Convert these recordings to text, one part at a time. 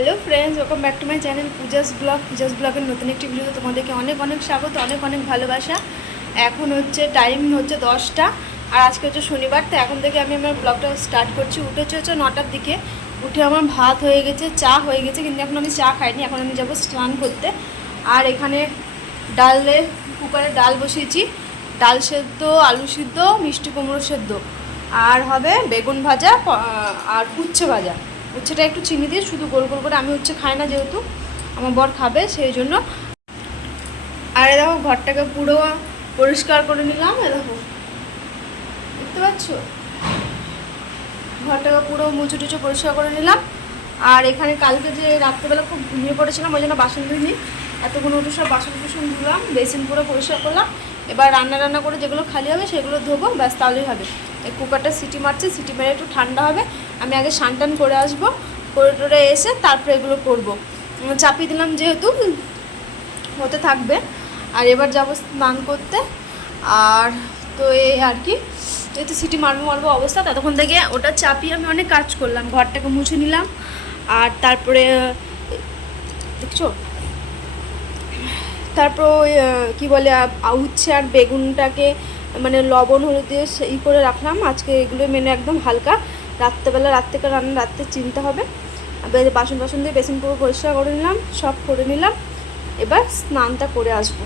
Hello friends, welcome back to my channel Puja's ব্লগের নতুন একটি ভিডিও। তোমাদেরকে অনেক অনেক স্বাগত, অনেক অনেক ভালোবাসা। এখন হচ্ছে টাইম হচ্ছে 10টা, আর আজকে হচ্ছে শনিবার। তো এখন থেকে আমি আমার ব্লগটা স্টার্ট করছি। উঠেছে হচ্ছে 9টার দিকে। উঠে আমার ভাত হয়ে গেছে, চা হয়ে গেছে, কিন্তু এখন আমি চা খাইনি। এখন আমি যাবো স্নান করতে। আর এখানে কুকারে ডাল বসিয়েছি। ডাল সেদ্ধ, আলু সিদ্ধ, মিষ্টি কুমড়ো সেদ্ধ, আর হবে বেগুন ভাজা আর উচ্ছে ভাজা। উচ্ছেটা একটু চিনি দিয়ে শুধু গোল গোল করে, আমি উচ্ছে খাই না যেহেতু, আমার বর খাবে সেই জন্য। আর দেখো ঘরটাকে পুরো পরিষ্কার করে নিলাম। দেখো, দেখতে পাচ্ছ, ঘরটাকে পুরো মুছে টুচে পরিষ্কার করে নিলাম। আর এখানে কালকে যে রাত্রেবেলা খুব ঘুমিয়ে পড়েছিলাম, ওই জন্য বাসন ধুইনি। এতক্ষণ উঠে সব বাসন কুসন ধুলাম, বেসিন পুরো পরিষ্কার করলাম। এবার রান্না করে যেগুলো খালি হবে সেগুলো ধোবো, ব্যাস তাহলেই হবে। এই কুকারটা সিটি মারছে, সিটি মেরে একটু ঠান্ডা হবে। আমি আগে স্নান করে আসবো, করে টোরে এসে তারপরে এগুলো করবো। চাপিয়ে দিলাম যেহেতু হতে থাকবে। আর এবার যাবো স্নান করতে। আর তো এই আর কি, এই তো সিটি মারবো অবস্থা। ততক্ষণ থেকে ওটা চাপিয়ে আমি অনেক কাজ করলাম, ঘরটাকে মুছে নিলাম। আর তারপরে দেখছো, তারপর ওই কী বলে উচ্ছে আর বেগুনটাকে মানে লবণ হলুদ দিয়ে ই করে রাখলাম। আজকে এগুলো মেনে একদম হালকা, রাত্রেকার রান্না রাত্রে চিনতে হবে। বাসন দিয়ে বেসিন পুরো পরিষ্কার করে নিলাম, সব করে নিলাম। এবার স্নানটা করে আসবো,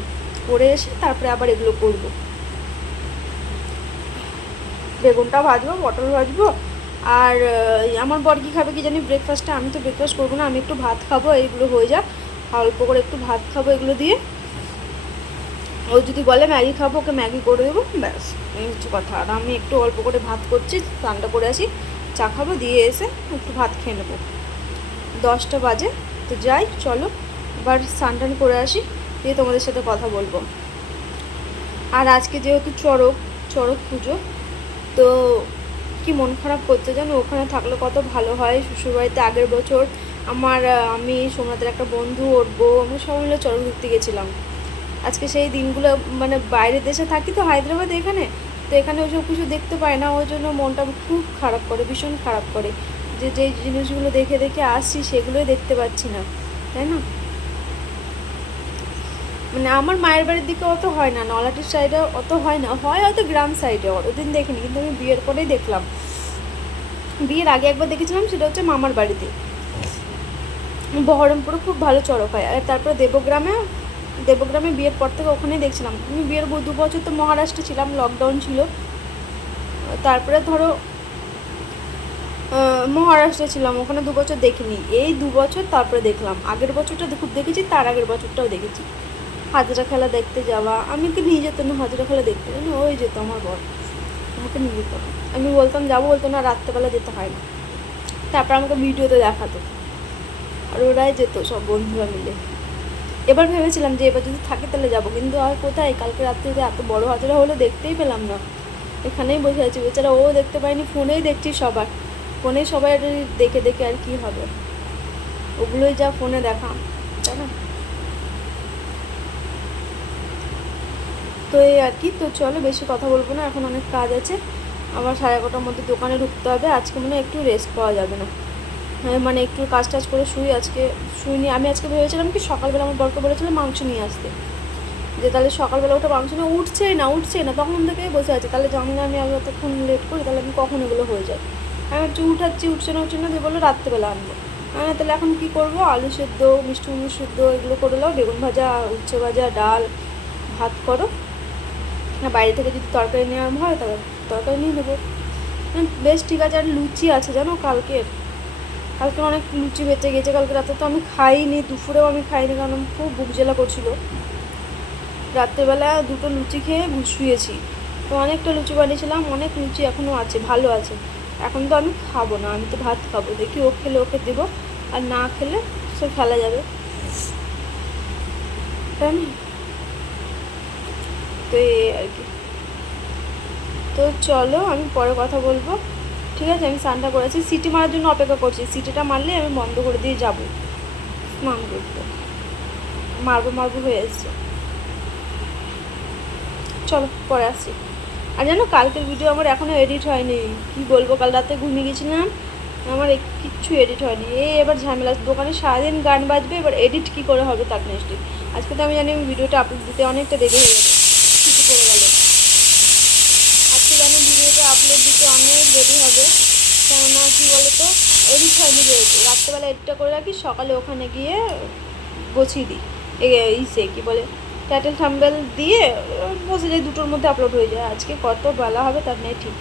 করে এসে তারপরে আবার এগুলো করবো। বেগুনটা ভাজবো, পটল ভাজবো। আর আমার বর কী খাবে কি জানি ব্রেকফাস্টে। আমি তো ব্রেকফাস্ট করবো না, আমি একটু ভাত খাবো। এইগুলো হয়ে যাক, অল্প করে একটু ভাত খাবো এগুলো দিয়ে। ও যদি বলে ম্যাগি খাবো, ওকে ম্যাগি করে দেবো, ব্যাস এই হচ্ছে কথা। আর আমি একটু অল্প করে ভাত করছি, স্নানটা করে আসি, চা খাবো, দিয়ে এসে একটু ভাত খেয়ে নেবো। 10টা বাজে, তো যাই, চলো এবার স্নান করে আসি, দিয়ে তোমাদের সাথে কথা বলবো। আর আজকে যেহেতু চড়ক পুজো, তো কি মন খারাপ করছে জানো। ওখানে থাকলে কত ভালো হয়। শ্বশুরবাড়িতে আগের বছর আমি সোমনাথের একটা বন্ধু, ওর বউ, আমরা সবাই মিলে চড়ক দেখতে গেছিলাম। আজকে সেই দিনগুলো, মানে বাইরের দেশে থাকি তো, হায়দ্রাবাদে, এখানে তো এখানে ওইসব কিছু দেখতে পাই না। ওই জন্য মনটা খুব খারাপ করে, ভীষণ খারাপ করে, যে যেই জিনিসগুলো দেখে দেখে আসছি সেগুলোই দেখতে পাচ্ছি না, তাই না। মানে আমার মায়ের বাড়ির দিকে অত হয় না, নলাটির সাইডে অত হয় না, হয় হয়তো গ্রাম সাইডে, অতদিন দেখিনি। কিন্তু আমি বিয়ের পরেই দেখলাম। বিয়ের আগে একবার দেখেছিলাম, সেটা হচ্ছে মামার বাড়িতে, বহরমপুরে খুব ভালো চড়ক হয়। আর তারপরে দেবগ্রামে বিয়ের পর থেকে ওখানেই দেখছিলাম। আমি বিয়ের 2 বছর তো মহারাষ্ট্রে ছিলাম, লকডাউন ছিল। তারপরে ধরো মহারাষ্ট্রে ছিলাম, ওখানে 2 বছর দেখিনি। এই 2 বছর তারপরে দেখলাম। আগের বছরটা খুব দেখেছি, তার আগের বছরটাও দেখেছি। হাজরা খেলা দেখতে যাওয়া, আমি কি নিয়ে যেত না হাজরা খেলা দেখতে, জানো, ওই যেত আমার বর, আমাকে নিয়ে যেত না। আমি বলতাম যাবো, বলতো না, রাত্রেবেলা যেতে হয় না। তারপর আমাকে ভিডিওতে দেখাতো, আর ওরাই যেত সব বন্ধুরা মিলে। এবার ভেবেছিলাম যে এবার যদি থাকে তাহলে যাবো, কিন্তু আর কোথায়, কালকে রাত্রিতে এত বড় হাজরা হলো, দেখতেই পেলাম না। এখানেই বসে আছি, বেচারা ও দেখতে পায়নি। ফোনেই দেখছি সবার, ফোনেই সবাই দেখে দেখে আর কি হবে, ওগুলোই যা ফোনে দেখা, তাই না। তো এই আর কি। তো চলো বেশি কথা বলবো না, এখন অনেক কাজ আছে। আবার 11:30টার মধ্যে দোকানে ঢুকতে হবে। আজকে মনে হয় একটু রেস্ট পাওয়া যাবে না। হ্যাঁ, মানে একটু কাজ টাজ করে আজকে শুইনি। আমি আজকে ভেবেছিলাম কি, সকালবেলা আমার বরকে বলেছিলাম মাংস নিয়ে আসতে, যে তাহলে সকালবেলা ওটা মাংস নিয়ে উঠছে না, তখন থেকেই বসে আছে। তাহলে জানি না আমি আর যতক্ষণ লেট করি, তাহলে আমি কখন এগুলো হয়ে যায়। আমি হচ্ছে উঠছে না, দিয়ে বললো রাত্রেবেলা আনবো। হ্যাঁ, তাহলে এখন কী করবো, আলু সেদ্ধ, মিষ্টি কুমড়ো সেদ্ধ এগুলো করে দাও, বেগুন ভাজা, উচ্ছে ভাজা, ডাল, ভাত করো। না বাইরে থেকে যদি তরকারি নেওয়া হয় তাহলে তরকারি নিয়ে নেবো। বেশ ঠিক আছে। আর লুচি আছে জানো, কালকে অনেক লুচি বেঁচে গেছে। কালকে রাতে তো আমি খাইনি, দুপুরেও আমি খাইনি, কারণ আমি খুব বুক জ্বালা করছিল। রাত্রেবেলা 2টো লুচি খেয়ে শুয়েছি। তো অনেকটা লুচি বানিয়েছিলাম, অনেক লুচি এখনও আছে, ভালো আছে। এখন তো আমি খাবো না, আমি তো ভাত খাবো। দেখি ও খেলে ওকে দেবো, আর না খেলে সে ফেলা যাবে, তাই না। তো এই আর কি। তো চলো আমি পরে কথা বলবো, ঠিক আছে। আমি স্নানটা করেছি, সিটি মারার জন্য অপেক্ষা করছি। সিটিটা মারলে আমি বন্ধ করে দিয়ে যাবো স্নান করতে। মারবো হয়ে এসছে। চলো পরে আসছি। আর জানো, কালকের ভিডিও আমার এখনও এডিট হয়নি। কি বলবো, কাল রাতে ঘুমিয়ে গেছিলাম, আমার কিচ্ছু এডিট হয়নি। এবার ঝামেলা, দোকানে সারাদিন গান বাজবে, এবার এডিট কী করে হবে তার নেক্সট। আজকে তো আমি জানি আমি ভিডিওটা আপলোড দিতে অনেকটা দেরি হয়ে যাবে, কিছু করে গেল। আজকে জানি ভিডিওটা আপলোড দিতে অনেক দেরি হবে, কেননা কী বলতো, এডিট হয়নি যেহেতু। রাত্রেবেলা এডিটটা করে রাখি, সকালে ওখানে গিয়ে গুছিয়ে দিই, ইসে কী বলে, টাইটেল থাম্বনেল দিয়ে বসে যাই, দুটোর মধ্যে আপলোড হয়ে যায়। আজকে কত বেলা হবে তার নেই ঠিক।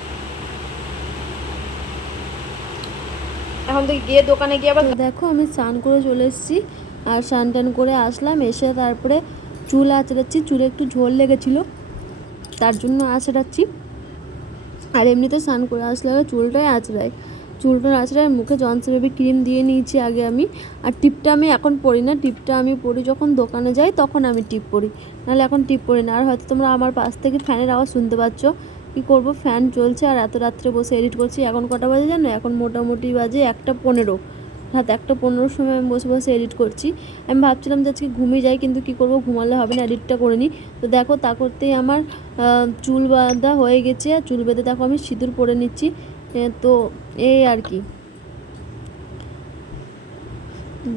এখন থেকে গিয়ে দোকানে গিয়ে আবার দেখো আমি স্নান করে চলে এসেছি, আর স্নান টান করে আসলাম, এসে তারপরে চুল আঁচড়াচ্ছি। চুলে একটু ঝোল লেগেছিলো, তার জন্য আঁচড়াচ্ছি। আর এমনি তো স্নান করে আসলে চুলটাই আঁচড়ায়, চুলটা আঁচড়ায়। মুখে জনসন বেবি ক্রিম দিয়ে নিয়েছি আগে আমি। আর টিপটা আমি এখন পরি না, টিপটা আমি পরি যখন দোকানে যাই, তখন আমি টিপ পরি, নাহলে এখন টিপ পরি না। আর হয়তো তোমরা আমার পাশ থেকে ফ্যানের আওয়াজ শুনতে পাচ্ছ, কী করবো, ফ্যান চলছে আর এত রাত্রে বসে এডিট করছি। এখন কটা বাজে জানো? এখন মোটামুটি বাজে 1:15, রাত 1:15 সময় আমি বসে বসে এডিট করছি। আমি ভাবছিলাম যে আজকে ঘুমিয়ে যাই, কিন্তু কী করবো, ঘুমালে হবে না, এডিটটা করে নিই। তো দেখো তা করতেই আমার চুল বাঁধা হয়ে গেছে। আর চুল বেঁধে দেখো আমি সিঁদুর পরে নিচ্ছি। তো এই আর কি,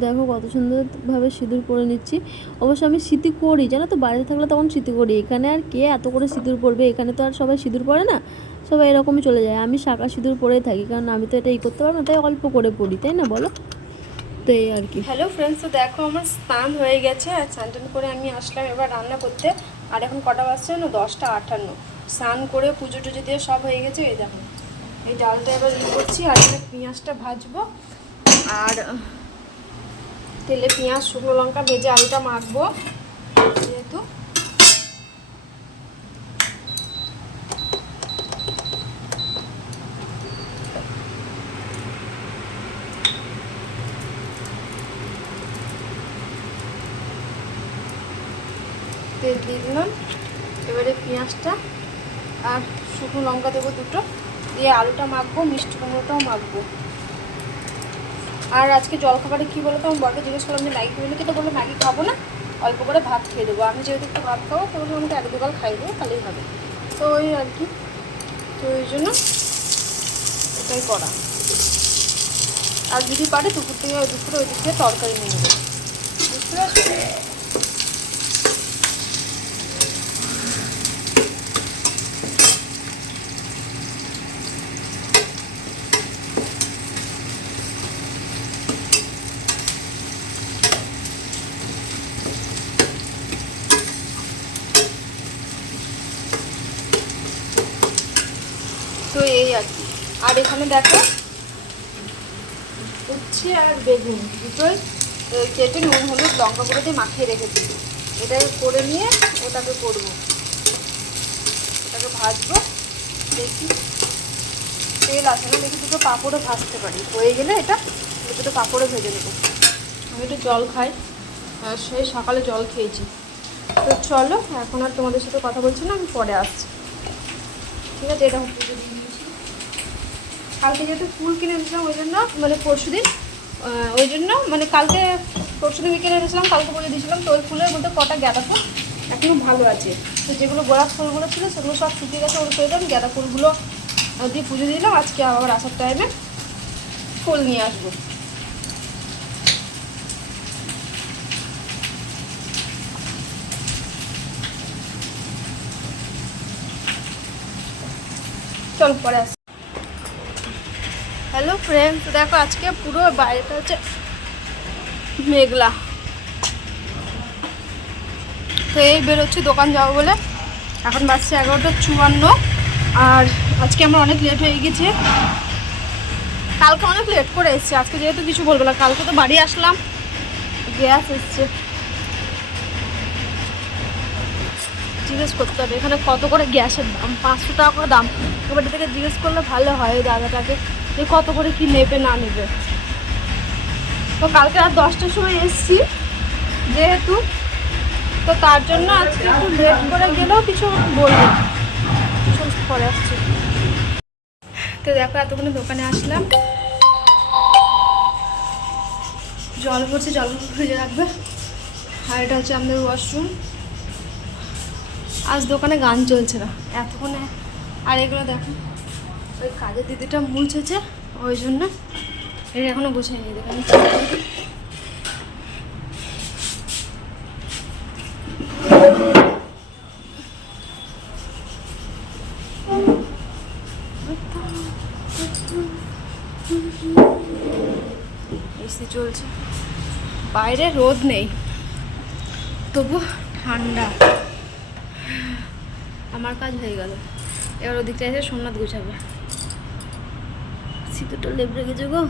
দেখো কত সুন্দরভাবে সিঁদুর পরে নিচ্ছি। অবশ্য আমি সিঁথি করি, জানো তো, বাইরে থাকলে তখন সিঁথি করি। এখানে আর কে এত করে সিঁদুর পরবে, এখানে তো আর সবাই সিঁদুর পরে না, সবাই এরকমই চলে যায়। আমি শাঁখা সিঁদুর পরেই থাকি, কারণ আমি তো এটা করতে পারবো না, তাই অল্প করে পড়ি, তাই না বলো? তো এই আর কি। হ্যালো ফ্রেন্ডস, তো দেখো আমার স্নান হয়ে গেছে, আর স্নান টান করে আমি আসলাম এবার রান্না করতে। আর এখন কটা বাজছে না, 10:58। স্নান করে পুজো টুজো দিয়ে সব হয়ে গেছে। এই দেখো এই ডালটা এবার করছি, আর এখানে পেঁয়াজটা ভাজবো, আর তেলে পেঁয়াজ শুকনো লঙ্কা ভেজে আলুটা মাখবো যেহেতু। তেল দিয়ে দিলাম, এবারে পেঁয়াজটা আর শুকনো লঙ্কা দেবো দুটো, দিয়ে আলুটা মাখবো, মিষ্টি কুমড়োটাও মাখবো। আর আজকে জলখাবারে কী বলো তো, আমি বরকে জিজ্ঞেস করলাম যে ম্যাগি খেলে, তো বললো ম্যাগি খাবো না, অল্প করে ভাত খেয়ে দেবো। আমি যেহেতু একটু ভাত খাবো, তো বললো আমাকে 1-2 গাল খাইয়ে দেবো, তাহলেই হবে। তো ওই আর কি, তো ওই জন্য এটাই করা। আর যদি পারে দুপুরে ওই দিক থেকে তরকারি নিয়ে নেবে, বুঝতে পারছো? তো এই আর কি। আর এখানে দেখো উচ্ছে আর বেগুন দুটোই কেটে নুন হলুদ লঙ্কা গুঁড়ো দিয়ে মাখিয়ে রেখেছি। এটাকে করে নিয়ে ওটাকে করবো, ওটাকে ভাজবো। দেখি তেল আছে না, দেখি দুটো পাঁপড়ও ভাজতে পারি। হয়ে গেলে এটা দুটো পাঁপড়ও ভেজে নেবো। আমি একটু জল খাই, সেই সকালে জল খেয়েছি। তো চলো, এখন আর তোমাদের সাথে কথা বলছি না, আমি পরে আসছি, ঠিক আছে? এটা পুজো দিয়ে দিয়েছি। কালকে যেহেতু ফুল কিনে এনেছিলাম ওই জন্য, মানে পরশুদিন, ওই জন্য মানে কালকে পরশুদিন কিনে এনেছিলাম, কালকে পুজো দিয়েছিলাম। তো ওই ফুলের মধ্যে কটা গাঁদা ফুল এখনও ভালো আছে। তো যেগুলো গোলাপ ফুলগুলো ছিল সেগুলো সব শুকিয়ে গেছে, ওগুলো করে দিলাম। গাঁদা ফুলগুলো দিয়ে পুজো দিলাম। আজকে আবার আসার টাইমে ফুল নিয়ে আসবো। চল পরে আসি। হ্যালো ফ্রেন্ডস, দেখো আজকে পুরো বাইরেটা হচ্ছে মেঘলা। তো এই বেরোচ্ছি দোকান যাবো বলে, এখন বাজছে 11:54। আর আজকে আমার অনেক লেট হয়ে গেছে, কালকে অনেক লেট করে এসেছি। আজকে যেহেতু কিছু বলবো না, কালকে তো বাড়ি আসলাম, গ্যাস এসছে। জিজ্ঞেস করতে হবে এখানে কত করে গ্যাসের দাম, 500 টাকা করে দাম। এবার থেকে জিজ্ঞেস করলে ভালো হয় দাদাটাকে, যে কত করে কি নেবে না নেবে। তো কালকে রাত 10টার সময় এসছি যেহেতু, তো তার জন্য আজকে একটু লেট করে গেলেও কিছু বলবো, পরে আসছি। তো দেখো এতক্ষণে দোকানে আসলাম, জল পড়ছে, জল ভেজে রাখবে। আর এটা হচ্ছে আমাদের ওয়াশরুম। আজ দোকানে গান চলছে না এতক্ষণে। আর এগুলো দেখো ওই কাজের দিদিটা মুছেছে, ওই জন্য এটা এখনো গোছাইনি, দেখেন এসি চলছে, বাইরে রোদ নেই তবু ঠান্ডা। আমার কাজ হয়ে গেল, এবার ওদিকটা এসে সোমনাথ গুছাবে। শীতটা লেবড়ে গেছে গো।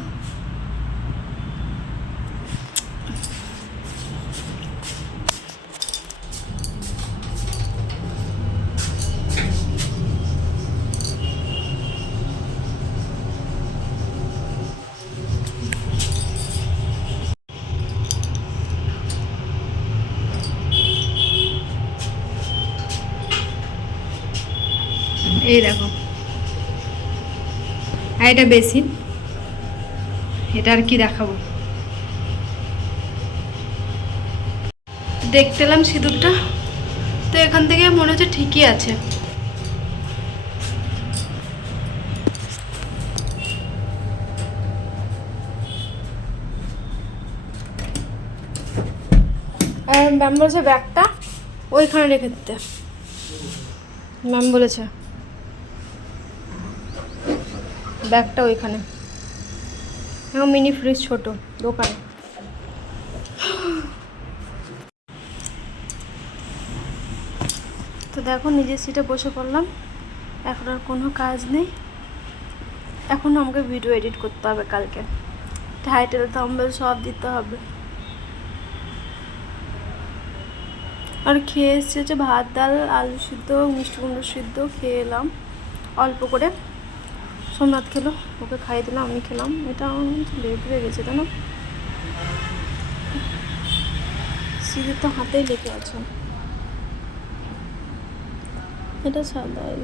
এই দেখো, আর এটা বেসিন, এটা আর কি দেখাবো। দেখতে এলাম সিঁদুরটা, তো এখান থেকে মনে হচ্ছে ঠিকই আছে। ম্যাম বলেছে ব্যাগটা ওইখানে রেখে দিতে, ম্যাম বলেছে ব্যাগটা ওইখানে। এখন মিনি ফ্রিজ ছোট দোকানে। তো দেখো নিজের সিটে বসে পড়লাম, এখন আর কোনো কাজ নেই। এখন আমাকে ভিডিও এডিট করতে হবে, কালকে টাইটেল থাম্বনেল সব দিতে হবে। আর খেয়ে এসেছি হচ্ছে ভাত, ডাল, আলু সিদ্ধ, মিষ্টি কুমড়ো সিদ্ধ খেয়ে এলাম অল্প করে। সোমনাথ খেলো, ওকে খাইয়ে দিলাম, আমি খেলাম। এটা লেট হয়ে গেছে কেন, সিঁদুর তো হাতেই লেগে আছে। এটা সাদাই।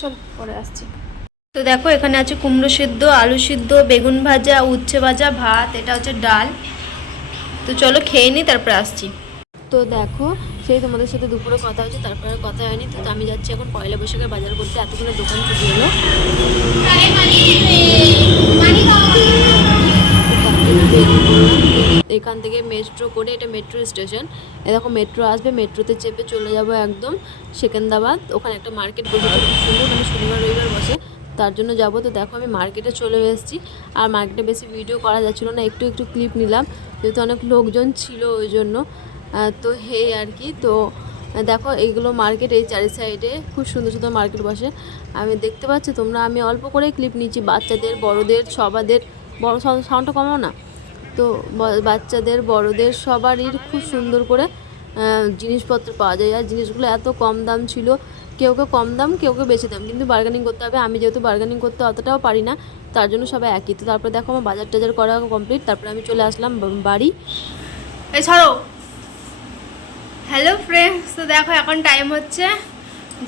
চল পরে আসছি। তো দেখো এখানে আছে কুমড়ো সিদ্ধ, আলু সিদ্ধ, বেগুন ভাজা, উচ্ছে ভাজা, ভাত, এটা হচ্ছে ডাল। তো চলো খেয়ে নিই, তারপরে আসছি। তো দেখো সেই তোমাদের সাথে দুপুরে কথা হচ্ছে, তারপরে আর কথা হয়নি। তো আমি যাচ্ছি এখন পয়লা বৈশাখের বাজার করতে, এতক্ষণে দোকান ছুটি হলো। এখান থেকে মেট্রো করে, এটা মেট্রো স্টেশন, এরকম মেট্রো আসবে, মেট্রোতে চেপে চলে যাব একদম সেকেন্দ্রাবাদ। ওখানে একটা মার্কেট বসেছে খুব সুন্দর, মানে শনিবার রবিবার বসে, তার জন্য যাব। তো দেখো আমি মার্কেটে চলে এসেছি, আর মার্কেটে বেশি ভিডিও করা যাচ্ছিলো না, একটু একটু ক্লিপ নিলাম যেহেতু অনেক লোকজন ছিল ওই জন্য। তো হে আর কি। তো দেখো এইগুলো মার্কেট, এই চারি সাইডে খুব সুন্দর সুন্দর মার্কেট বসে। আমি দেখতে পাচ্ছি তোমরা, আমি অল্প করে ক্লিপ নিচ্ছি, বাচ্চাদের বড়দের সবাদের। বড় সাউন্ডটা কমাও না। তো বাচ্চাদের বড়দের সবারই খুব সুন্দর করে জিনিসপত্র পাওয়া যায়, আর জিনিসগুলো এত কম দাম ছিল। কেউ কেউ কম দাম, কেউ কেউ বেশি দাম, কিন্তু বার্গেনিং করতে হবে। আমি যেহেতু বার্গেনিং করতে অতটাও পারি না, তার জন্য সবাই একই। তো তারপরে দেখো আমার বাজার টাজার করা কমপ্লিট, তারপরে আমি চলে আসলাম বাড়ি। এই ছাড়ো। হ্যালো ফ্রেন্ডস, তো দেখো এখন টাইম হচ্ছে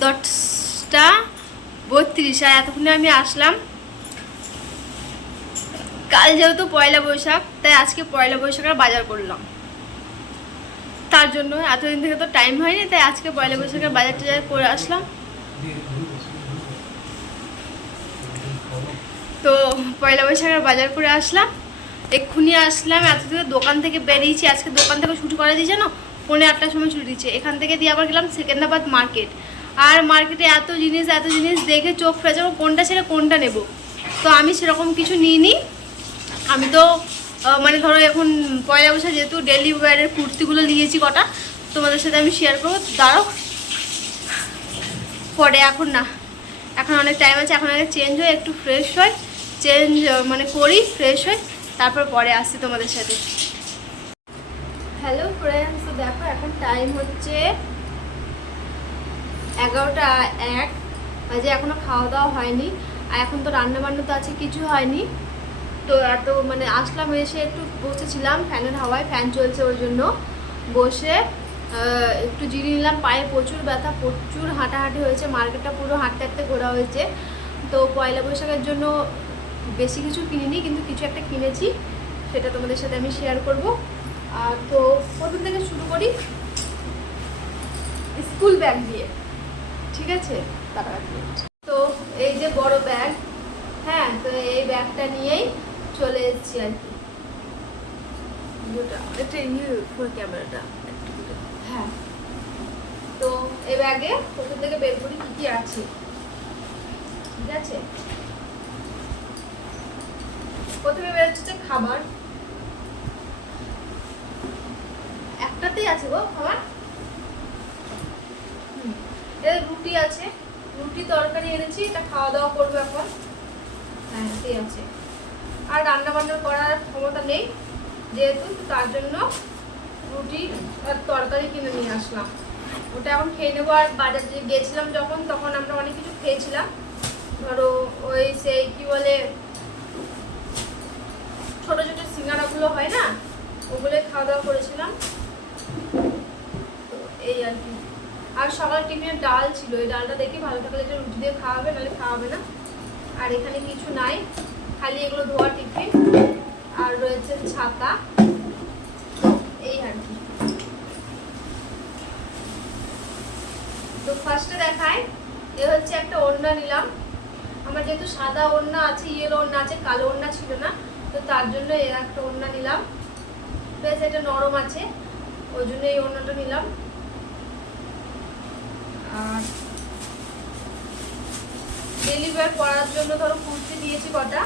10:32, আর এতক্ষণে আমি আসলাম। কাল যেহেতু পয়লা বৈশাখ, তাই আজকে পয়লা বৈশাখের বাজার করলাম। তার জন্য এতদিন থেকে তো টাইম হয়নি, তাই আজকে পয়লা বৈশাখের বাজার টাজার করে আসলাম। তো পয়লা বৈশাখের বাজার করে আসলাম, এক্ষুনি আসলাম। এতদিন দোকান থেকে বেরিয়েছি, আজকে দোকান থেকে ছুটি করে দিয়েছে না, 8:45-র সময় ছুটি দিচ্ছে। এখান থেকে দিয়ে আবার গেলাম সেকেন্দ্রাবাদ মার্কেট। আর মার্কেটে এত জিনিস দেখে চোখ ফেলে যাবো, কোনটা ছেড়ে কোনটা নেব। তো আমি সেরকম কিছু নিইনি। আমি তো মানে ধরো এখন পয়লা বৈশাখ যেহেতু ডেলি ওয়্যারের কুর্তিগুলো নিয়েছি কটা, তোমাদের সাথে আমি শেয়ার করবো। দাঁড়াও পরে, এখন না, এখন অনেক টাইম আছে। এখন আগে চেঞ্জ হয়ে একটু ফ্রেশ হয়, চেঞ্জ মানে করি, ফ্রেশ হই, তারপর পরে আসছি তোমাদের সাথে। হ্যালো ফ্রেন্ডস, তো দেখো এখন টাইম হচ্ছে 11:01 বাজে, এখনও খাওয়া দাওয়া হয়নি। আর এখন তো রান্না বান্না তো আছে, কিছু হয়নি। তো এত মানে আসলাম, এসে একটু বসেছিলাম ফ্যানের হাওয়ায়, ফ্যান চলছে ওই জন্য বসে একটু জিরিয়ে নিলাম। পায়ে প্রচুর ব্যথা, প্রচুর হাঁটাহাঁটি হয়েছে, মার্কেটটা পুরো হাঁটতে হাঁটতে ঘোরা হয়েছে। তো পয়লা বৈশাখের জন্য বেশি কিছু কিনিনি, কিন্তু কিছু একটা কিনেছি, সেটা তোমাদের সাথে আমি শেয়ার করব। আর তো প্রথম থেকে শুরু করি। স্কুল ব্যাগ দিয়ে, ঠিক আছে? দাঁড়া এক মিনিট। তো এই যে বড় ব্যাগ, হ্যাঁ, তো এই ব্যাগটা নিয়েই চলে এসেছি আর কি। এটা নিয়ে ক্যামেরাটা একটু দূরে। হ্যাঁ, তো এই ব্যাগে প্রথম থেকে বের করি কি কি আছে, ঠিক আছে? প্রথমে বের হচ্ছে খাবার, একটাতেই আছে গো খাবার। এর রুটি আছে, রুটি তরকারি এনেছি, এটা খাওয়া দাওয়া করবো এখন। হ্যাঁ, এই আছে। আর রান্না বান্না করার ক্ষমতা নেই যেহেতু, তো তার জন্য রুটি আর তরকারি কিনে নিয়ে আসলাম, ওটা এখন খেয়ে নেবো। আর বাজার যে গেছিলাম যখন, তখন আমরা অনেক কিছু খেয়েছিলাম, ধরো ওই সেই কি বলে ছোট ছোট সিঙ্গারাগুলো হয় না, ওগুলো খাওয়া দাওয়া করেছিলাম। তো এই আর কি। আর সকাল টিফিনের ডাল ছিল, এই ডালটা দেখি ভালো থাকলে এটা রুটি দিয়ে খাওয়াবে, নাহলে খাওয়াবে না। আর এখানে কিছু নাই, খালি এগুলো ধোয়া টিফিন, আর রয়েছে ছাতা, এই আর কি। তো ফার্স্টে দেখাই, এ হচ্ছে একটা ওড়না নিলাম। আমার যেহেতু সাদা ওড়না আছে, ইয়েলো ওড়না আছে, কালো ওড়না ছিল না, তো তার জন্য এর একটা ওড়না নিলাম। বেশ এটা নরম আছে, ওই জন্য এই ওড়নাটা নিলাম। আর ডেলি ওয়্যার পরার জন্য ধরো কুর্তি দিয়েছি কটা,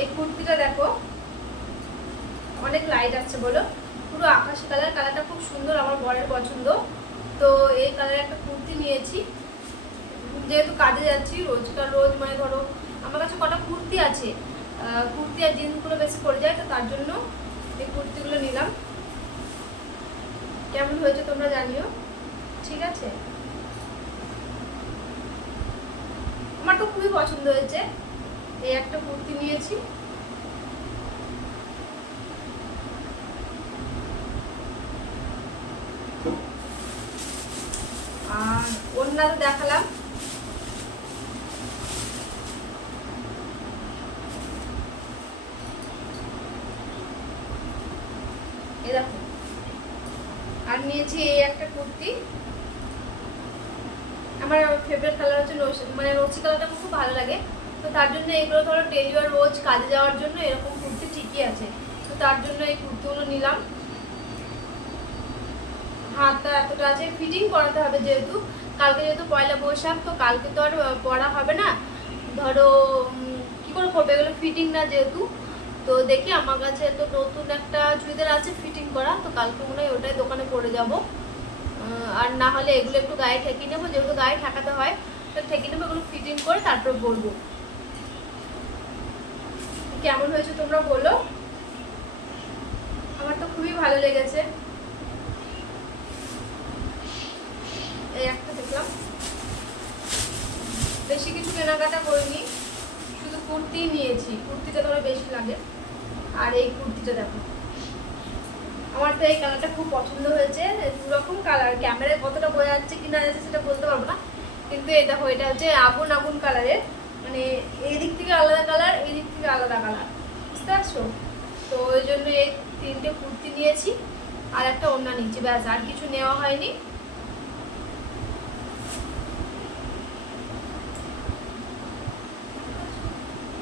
এই কুর্তিটা দেখো অনেক লাইট আসছে বলো, পুরো আকাশি কালার, কালারটা খুব সুন্দর, আমার বরের পছন্দ। তো এই কালারের একটা কুর্তি নিয়েছি, যেহেতু কাজে যাচ্ছি রোজকার রোজ, মানে ধরো আমার কাছে কটা কুর্তি আছে, কুর্তি আর জিন্সগুলো বেশি পড়ে যায়, তো তার জন্য এই কুর্তিগুলো নিলাম। কেমন হয়েছে তোমরা জানিও, ঠিক আছে? আমার তো খুবই পছন্দ হয়েছে। এই একটা কুর্তি নিয়েছি, আর ওড়নাটা দেখালাম। এই দেখো, আর নিয়েছি এই একটা কুর্তি, আমার ফেভারিট কালার হচ্ছে মানে নকশি কালারটা খুব ভালো লাগে, তো তার জন্য এগুলো ধরো ডেলি ওয়্যার রোজ কাজে যাওয়ার জন্য এরকম কুর্তি ঠিকই আছে, তো তার জন্য এই কুর্তিগুলো নিলাম। হাতটা এতটা আছে, ফিটিং করাতে হবে যেহেতু কালকে যেহেতু পয়লা বৈশাখ, তো কালকে তো আর পরা হবে না, ধরো কি করে করবে এগুলো ফিটিং না যেহেতু। তো দেখি আমার কাছে তো নতুন একটা চুড়িদার আছে ফিটিং করা, তো কালকে মনে হয় ওটাই দোকানে পরে যাব। আর না হলে এগুলো একটু গায়ে ঠেকিয়ে নেবো, যেহেতু গায়ে ঠেকাতে হয়, তো ঠেকিয়ে নেবো, এগুলো ফিটিং করে তারপর পরবো। কেমন হয়েছে তোমরা বলো, আমার তো খুবই ভালো লেগেছে। এই একটা দেখলাম, বেশি কিছু কেনাকাটা করিনি, শুধু কুর্তি নিয়েছি, কুর্তিটা ধরো বেশি লাগে। আর এই কুর্তিটা দেখো, আমার তো এই কালারটা খুব পছন্দ হয়েছে, দুরকম কালার, ক্যামেরায় কতটা বোঝা যাচ্ছে কিনা যাচ্ছে সেটা বলতে পারবো না, কিন্তু এই দেখো এটা হচ্ছে আগুন আগুন কালারের, মানে এই দিক থেকে আলাদা কালার, এই দিক থেকে আলাদা কালার, বুঝতে পারছো? তো ওই জন্য এই তিনটে কুর্তি নিয়েছি, আর একটা ওড়না নিয়েছি, ব্যাস, আর কিছু নেওয়া হয়নি।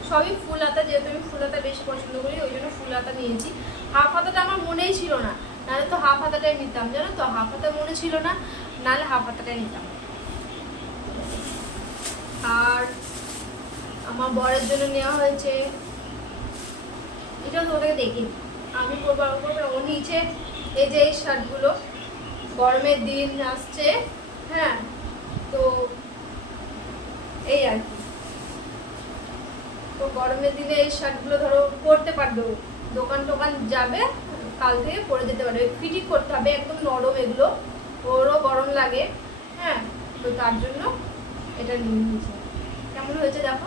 সবই ফুল হাতা, যেহেতু আমি ফুল হাতা বেশি পছন্দ করি, ওই জন্য ফুল হাতা নিয়েছি। হাফ হাতাটা আমার মনেই ছিল না, নাহলে তো হাফ হাতাটাই নিতাম, জানো তো, হাফ হাতা মনে ছিল না, নাহলে হাফ হাতাটাই নিতাম। আর আমার বরের জন্য নেওয়া হয়েছে, এটা তো ওটাকে দেখি আমি করবো, ও নিচে এই যে এই শার্টগুলো, গরমের দিন আসছে, হ্যাঁ, তো এই আর কি। তো গরমের দিনে এই শার্টগুলো ধরো পরতে পারবে, দোকান টোকান যাবে, কাল থেকে পরে যেতে পারবে, ফিটিং করতে হবে, একদম নরম এগুলো, ওরও গরম লাগে, হ্যাঁ, তো তার জন্য এটা নিয়ে নিয়েছি। কেমন হয়েছে দেখো।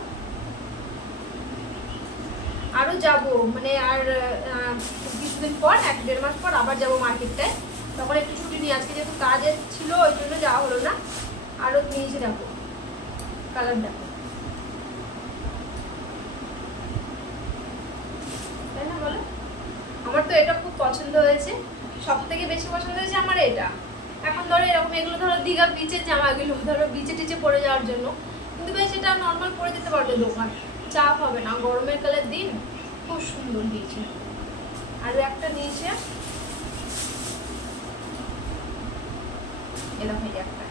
আরও যাবো, মানে আর কিছুদিন পর, 1-1.5 মাস পর আবার যাবো মার্কেটটায়, তখন একটু ছুটি নিয়ে, আজকে যেহেতু কাজে ছিল ওই জন্য যাওয়া হলো না। আরও নিয়েছি দেখো, কালার দেখো, এটা খুব পছন্দ হয়েছে, সব থেকে বেশি পছন্দ হয়েছে আমার এটা। এখন ধরো এরকম এগুলো ধরো দীঘা বিচের জামাগুলো ধরো বিচে টিচে পরে যাওয়ার জন্য, কিন্তু বেশ এটা নর্মাল পরে যেতে পারবে, দোকান চাপ হবে না, গরমের কালের দিন খুব সুন্দর দিয়েছে। আর একটা নিয়েছে এরকম একটা,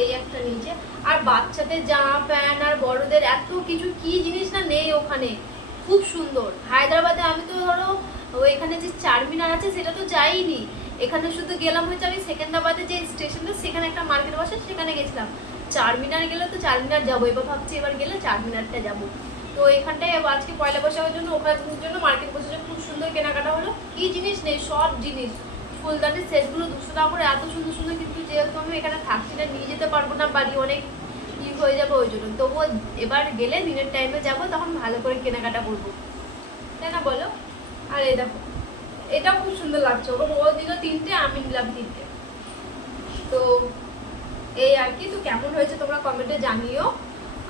এই একটা নিয়েছে। আর বাচ্চাদের জামা প্যান্ট আর বড়দের এত কিছু কি জিনিস না নেই ওখানে, খুব সুন্দর। হায়দ্রাবাদে আমি তো ধরো এখানে যে চারমিনার আছে সেটা তো যাইনি, এখানে শুধু গেলাম হচ্ছে আমি সেকেন্দ্রাবাদে যে স্টেশনটা সেখানে একটা মার্কেট বসে সেখানে গেছিলাম। চারমিনার গেলে তো চারমিনার যাবো, এবার ভাবছি এবার গেলে চারমিনারটা যাবো। তো এখানটায় আজকে পয়লা বৈশাখের জন্য ওখানের জন্য মার্কেট বসেছে, খুব সুন্দর কেনাকাটা হলো। কি জিনিস নেই, সব জিনিস। ফুলদানির সেটগুলো 200 টাকা করে, এত সুন্দর সুন্দর, কিন্তু যেহেতু আমি এখানে থাকছি না নিয়ে যেতে পারবো না বাড়ি, অনেক ই হয়ে যাবে ওই জন্য। তবুও এবার গেলে দিনের টাইমে যাবো, তখন ভালো করে কেনাকাটা করবো, তাই না বলো? আর এই দেখো এটাও খুব সুন্দর লাগছে, ও দিল 3টে, আমি নিলাম 3টে। তো এই আর কি। তো কেমন হয়েছে তোমরা কমেন্টে জানিও।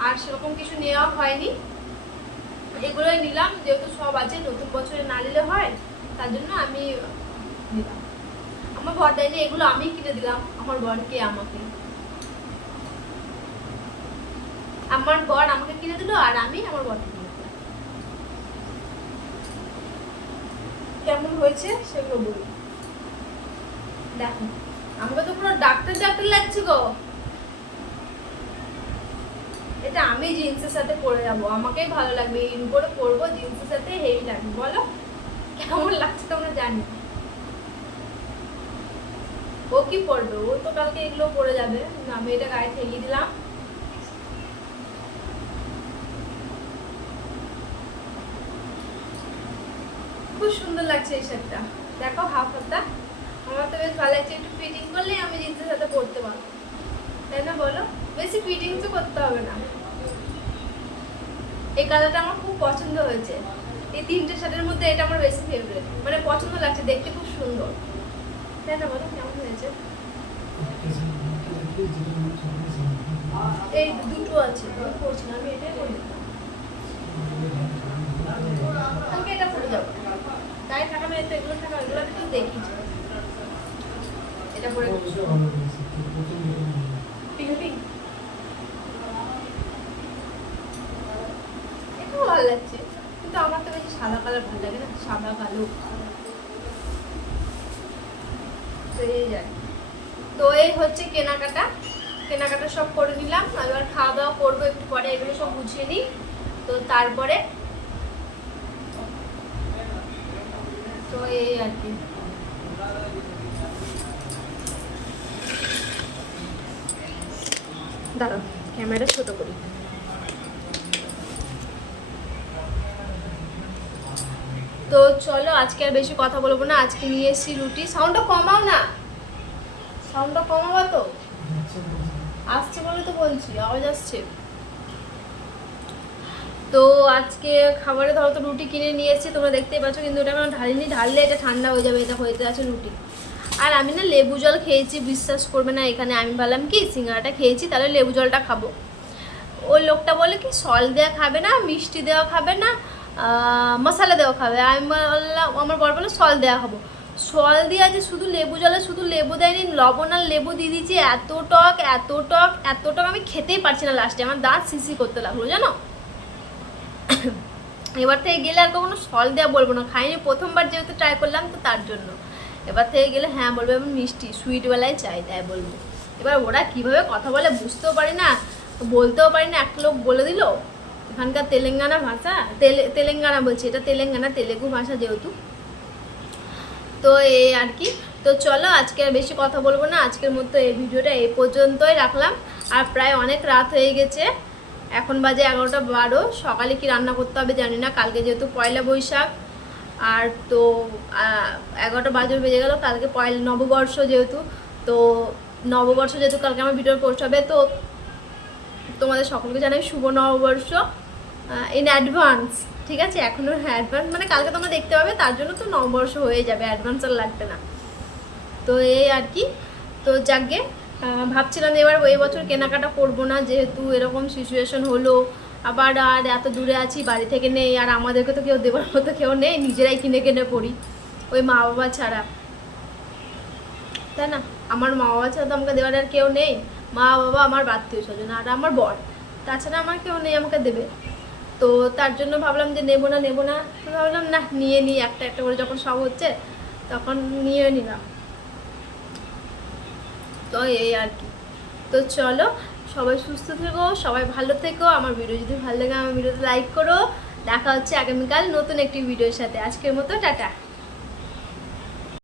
আর সেরকম কিছু নেওয়া হয়নি, এগুলোই নিলাম, যেহেতু সব আছে, নতুন বছরে না নিলে হয়, তার জন্য আমি নিলাম। আমার বর দেয়নি, এগুলো আমি কিনে দিলাম আমার বরকে, আমার বর আমাকে কিনে দিল আর আমি আমার বরকে কিনে দিলাম। কেমন হয়েছে সেগুলো বলি। দেখো আমাকে তো পুরো ডাক্তার ডাক্তার লাগছে গো। এটা আমি জিন্সের সাথে পরে যাবো, আমাকেই ভালো লাগবে, ইন করে পরবো জিন্সের সাথে, হেভি লাগবে। বলো কেমন লাগছে তোমরা জানি। ও কি পরবে, ও তো কালকে এগুলো পরে যাবে, আমি এটা গায়ে ঠেলিয়ে দিলাম। খুব সুন্দর লাগছে এই শার্টটা, দেখো হাফ হাতা, আমার তো বেশ ভালো লাগছে। একটু ফিটিং করলে আমি জিন্সের সাথে পরতে পারবো, তাই না বলো? বেশি ফিটিং তো করতে হবে না। এই কালারটা আমার খুব পছন্দ হয়েছে, এই 3টে শার্টের মধ্যে এটা আমার বেশি ফেভারিট, মানে পছন্দ লাগছে, দেখতে খুব সুন্দর, তাই না বলো? কেমন হয়েছে? এই দুটো আছে, পরছি না আমি, এটাই পরে দিতাম, কালকে এটা পরে যাবো, গায়ে থাকা মেয়ে তো এগুলো থাকা, এগুলো আমি তো দেখিয়েছি, এটা পরে পিঙ্ক পিঙ্ক, এটাও ভালো লাগছে, কিন্তু আমার তো বেশি সাদা কালার ভালো লাগে না, সাদা কালো। তো এই হচ্ছে কেনাকাটা, কেনাকাটা সব করে নিলাম। এবার খাওয়া দাওয়া করবো একটু পরে, এগুলো সব গুছিয়ে নিই, তো তারপরে তো এই আর কি। দাঁড়াও ক্যামেরা ছোট করি। তো চলো আজকে আর বেশি কথা বলবো না, আজকে নিয়ে এসেছি রুটি। সাউন্ডটা কমাও না, সাউন্ডটা কমাবো তো, আসছে বলে তো বলছি, আওয়াজ আসছে। তো আজকে খাবারে ধরো তো রুটি কিনে নিয়ে এসেছি, তোমরা দেখতেই পাচ্ছ, কিন্তু এটা এখন ঢালিনি, ঢাললে এটা ঠান্ডা হয়ে যাবে, এটা হয়ে আছে রুটি। আর আমি না লেবু জল খেয়েছি, বিশ্বাস করবে না, এখানে আমি ভাবলাম কি সিঙ্গাড়াটা খেয়েছি তাহলে লেবু জলটা খাবো। ওই লোকটা বলে কি সল দেওয়া খাবে না, মিষ্টি দেওয়া খাবে না, মশলা দেওয়া খাবে। আমি বললাম, আমার বর বলে সল দেওয়া খাবো। সল দিয়ে আছে শুধু লেবু জলে, শুধু লেবু দেয়নি, লবণ আর লেবু দিয়ে দিয়েছি, এত টক এত টক এত টক, আমি খেতেই পারছি না, লাস্টে আমার দাঁত সিসি করতে লাগলো জানো। এবার থেকে গেলে আর কখনো সল দেওয়া বলবো না, খাইনি প্রথমবার যেহেতু ট্রাই করলাম তো তার জন্য। এবার থেকে গেলে হ্যাঁ বলবো, আমি মিষ্টি সুইটবেলায় চাই, তাই বলবো। এবার ওরা কীভাবে কথা বলে বুঝতেও পারি না, বলতেও পারি না, একটা লোক বলে দিল এখানকার তেলেঙ্গানা ভাষা, তেলেঙ্গানা বলছি, এটা তেলেঙ্গানা তেলেগু ভাষা যেহেতু। তো এই আর কি। তো চলো আজকে আর বেশি কথা বলবো না, আজকের মতো এই ভিডিওটা এই পর্যন্তই রাখলাম। আর প্রায় অনেক রাত হয়ে গেছে, এখন বাজে 11:12। সকালে কি রান্না করতে হবে জানি না, কালকে যেহেতু পয়লা বৈশাখ, আর তো 11:12 বেজে গেল, কালকে নববর্ষ যেহেতু, তো নববর্ষ যেহেতু কালকে আমার ভিডিও পোস্ট হবে, তো তোমাদের সকলকে জানাই শুভ নববর্ষ ইন অ্যাডভান্স, ঠিক আছে? এখনও অ্যাডভান্স মানে কালকে তোমরা দেখতে পাবে, তার জন্য তো নববর্ষ হয়ে যাবে, অ্যাডভান্স আর লাগবে না। তো এই আর কি। তো যাকগে, ভাবছিলাম এবার এই বছর কেনাকাটা করবো না, যেহেতু এরকম সিচুয়েশন হলো, আবার আর এত দূরে আছি, বাড়ি থেকে নেই, আর আমাদেরকে তো কেউ দেবার মতো কেউ নেই, নিজেরাই কিনে কিনে পড়ি ওই মা বাবা ছাড়া, তাই না? আমার মা বাবা ছাড়া তো আমাকে দেওয়ার আর কেউ নেই। মা বাবা আমার আত্মীয় স্বজন আর আমার বর, তাছাড়া আমার কেউ নেই আমাকে দেবে। তো তার জন্য ভাবলাম যে নেবো না, তো ভাবলাম না নিয়ে নিই, একটা একটা করে যখন সব হচ্ছে তখন নিয়ে নিলাম। তো এই আর কি। তো চলো, সবাই সুস্থ থেকো, সবাই ভালো থেকো। আমার ভিডিও যদি ভালো লাগে আমার ভিডিওতে লাইক করো। দেখা হচ্ছে আগামীকাল নতুন একটি ভিডিওর সাথে। আজকের মতো টাটা।